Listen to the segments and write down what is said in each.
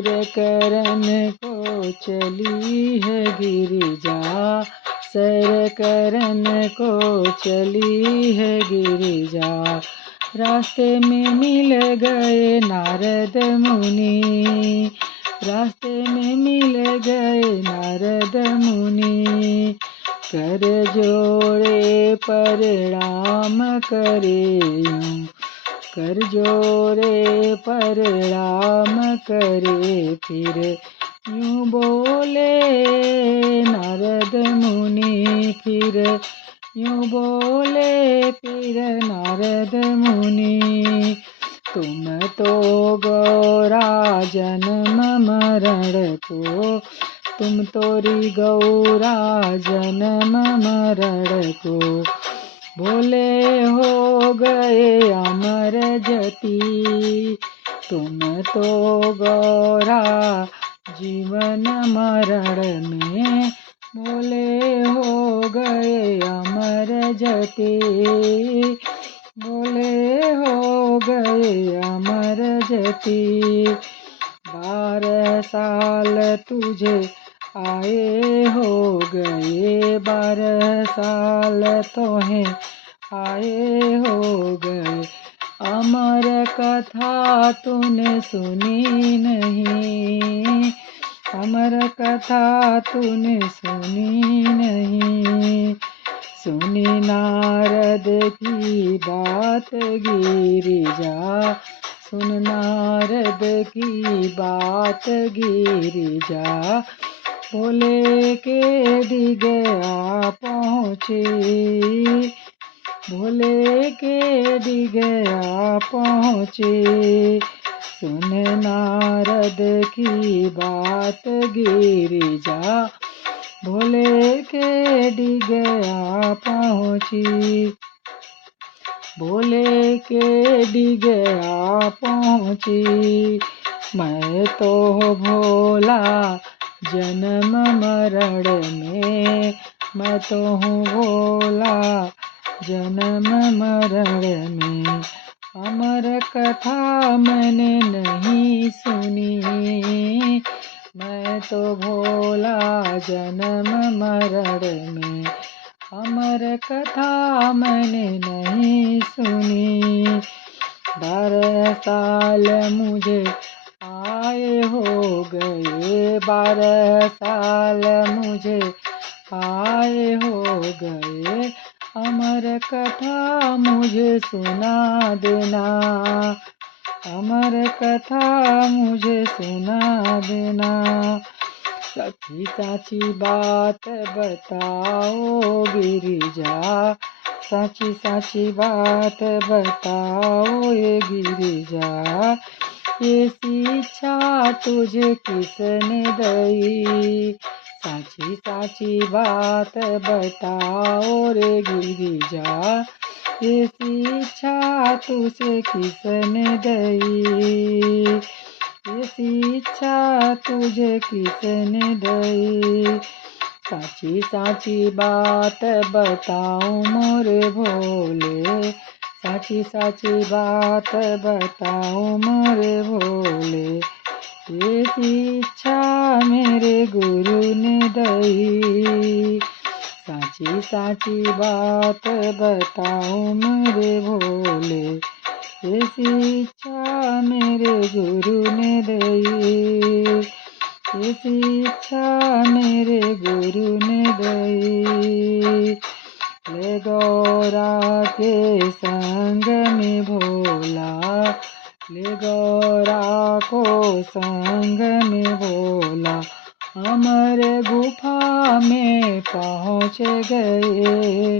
Sir करन को चली है गिरिजा, सर करन को चली है गिरिजा। रास्ते में मिल गए नारद मुनि, रास्ते में मिल गए नारद मुनि। कर जोड़े प्रणाम करे यूं, कर जोड़े प्रणाम करे, फिर यूं बोले नारद मुनि, फिर यूं बोले फिर नारद मुनि। तुम तो गौरा जन्म मरण को, तुम तोरी गौरा जन्म मरण को। भोले हो गए अमर जति, तुम तो गौरा जीवन मरण में, भोले हो गए अमर जति, भोले हो गए अमर जति। 12 साल तुझे आए हो गए, 12 साल तोहें आए हो गए। अमर कथा तूने सुनी नहीं, अमर कथा तूने सुनी नहीं। सुनी नारद की बात गिरिजा, सुन नारद की बात गिरिजा। भोले के डिगया पहुँचे, भोले के डिगया पहुँचे। सुन नारद की बात गिरिजा, भोले के डिगया पहुँची, भोले के डिगया पहुँची। मैं तो भोला जन्म मरण में, मैं तो हूँ भोला जन्म मरण में। अमर कथा मैंने नहीं सुनी, मैं तो भोला जन्म मरण में। अमर कथा मैंने नहीं सुनी। 12 साल मुझे आए हो गए, 12 साल मुझे आए हो गए। अमर कथा मुझे सुना देना, अमर कथा मुझे सुना देना। सच्ची साची बात बताओ गिरिजा, साची साची बात बताओ ये गिरिजा। ये शिक्षा तुझे किसने दी, साची साची बात बताओ रे गिरिजा। ये शिक्षा तुझे किसने दी, ये शिक्षा तुझे किसने दी। साची साची बात बताऊं मोरे भोले, साची साची बात बताऊं मोरे भोले। ये शिक्षा मेरे गुरु ने दी, साची साची बात बताऊं मेरे भोले। ये शिक्षा मेरे गुरु ने दी, ये शिक्षा मेरे गुरु ने दी। ले गौरा के संग में भोला, ले गौरा को संग में भोला। अमर गुफा में पहुँच गए,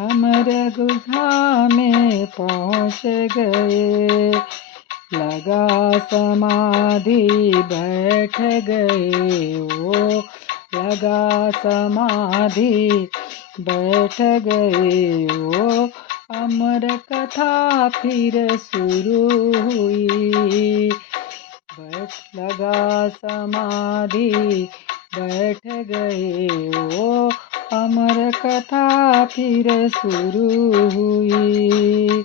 अमर गुफा में पहुँच गए। लगा समाधि बैठ गए वो, लगा समाधि बैठ गए वो। अमर कथा फिर शुरू हुई, लगा समाधि बैठ गए वो। अमर कथा फिर शुरू हुई,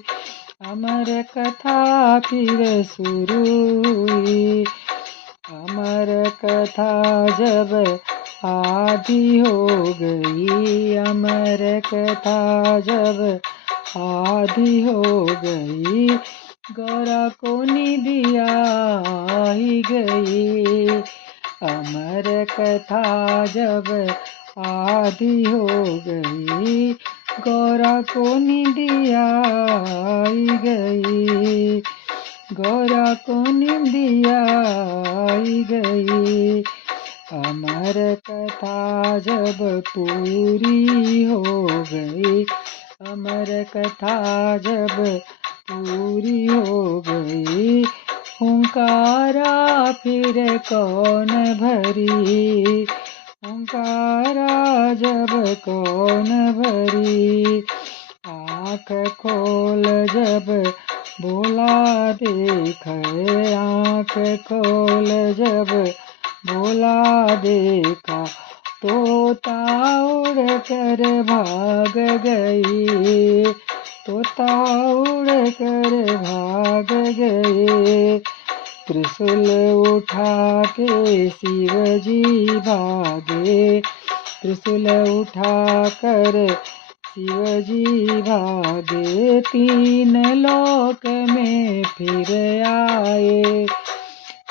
अमर कथा फिर शुरू हुई। कथा जब आधी हो गई, अमर कथा जब आधी हो गई, गौरा को निदिया ही गई। अमर कथा जब आधी हो गई, गौरा को निदिया ही गई, गौरा को निदिया ही गई। अमर कथा जब पूरी हो गई, अमर कथा जब पूरी हो गई, हुंकारा फिर कौन भरी, हुंकारा जब कौन भरी। आँख खोल जब बोला देख, आँख खोल जब बोला देखा, तोता उड़ कर भाग गई, तोता उड़ कर भाग गए। त्रिशूल उठा के शिवजी भागे, त्रिशूल उठा कर शिवजी भागे, तीन लोक में फिर आए।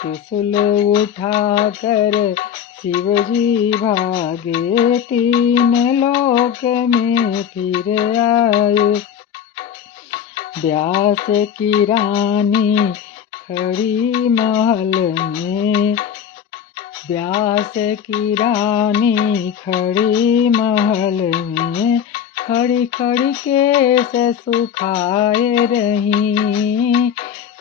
त्रिशूल उठा कर शिवजी भागे, तीन लोक में फिर आए। व्यास की रानी खड़ी महल में, व्यास की रानी खड़ी महल में, खड़ी खड़ी केस सुखाए रही,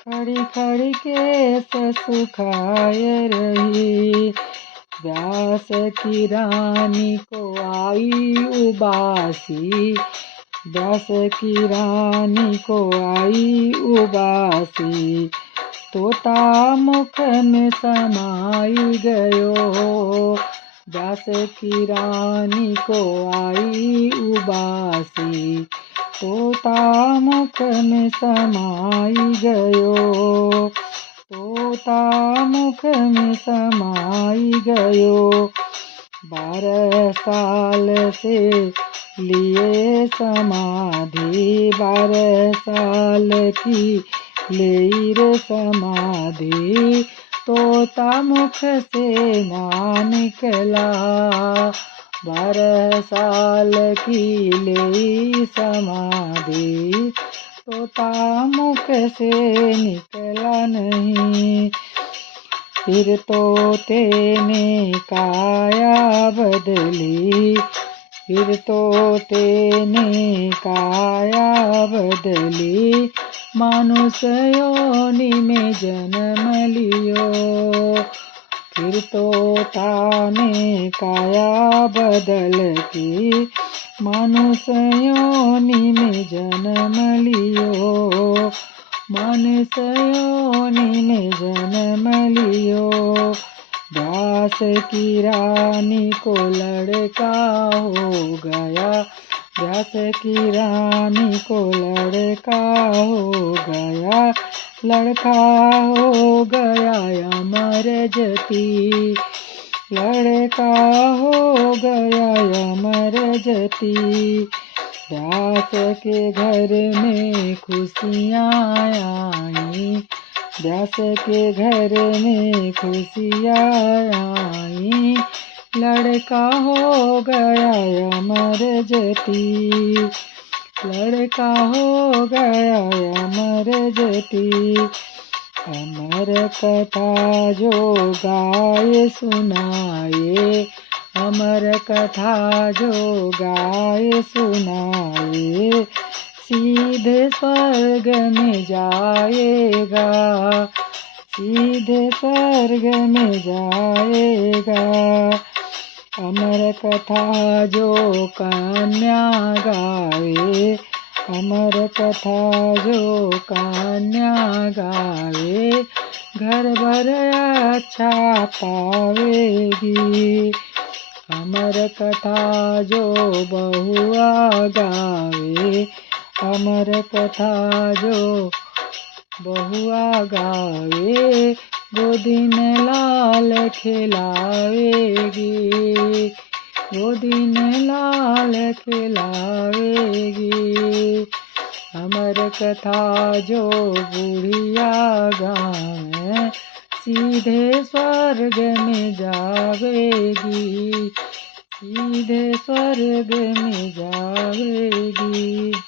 खड़ी खड़ी केस सुखाए रही। व्यास की रानी को आई उबासी, व्यास की रानी को आई उबासी, तोता मुख में समाई गयो। व्यास की रानी को आई उबासी, तोता मुख में समाई गयो, तोता मुख में समाई गयो। 12 साल से लिए समाधि, 12 साल की ले रे समाधि, तोता मुख से ना निकला। 12 साल की ले समाधि, तोता मुख से निकला नहीं। फिर तोते ने काया बदली, फिर तोते ने काया बदली, मानुष योनि में जन्म लियो। फिर तोता ने काया बदल की, मानुष योनि में जन्म लियो, मानुष योनि में जन्म लियो। व्यास की रानी को लड़का हो गया, व्यास की रानी को लड़का हो गया, लड़का हो गया अमर जति, लड़का हो गया अमर जति। व्यास के घर में खुशियाँ आई, व्यास के घर में खुशियाँ आई, लड़का हो गया अमर जति, लड़का हो गया अमर जति। अमर कथा जो गाए सुनाए, अमर कथा जो गाए सुनाए, सीधे स्वर्ग में जाएगा, सीधे स्वर्ग में जाएगा। अमर कथा जो कन्या गावे, अमर कथा जो कन्या गावे, घर भर अच्छा पावेगी। अमर कथा जो बहुआ गावे, अमर कथा जो बहुआ गावे, गोदी में ला लाल खिलावेगी, गोदी में लाल खिलावेगी। अमर कथा जो बुढ़िया गावे, सीधे स्वर्ग में जावेगी, सीधे स्वर्ग में जावेगी।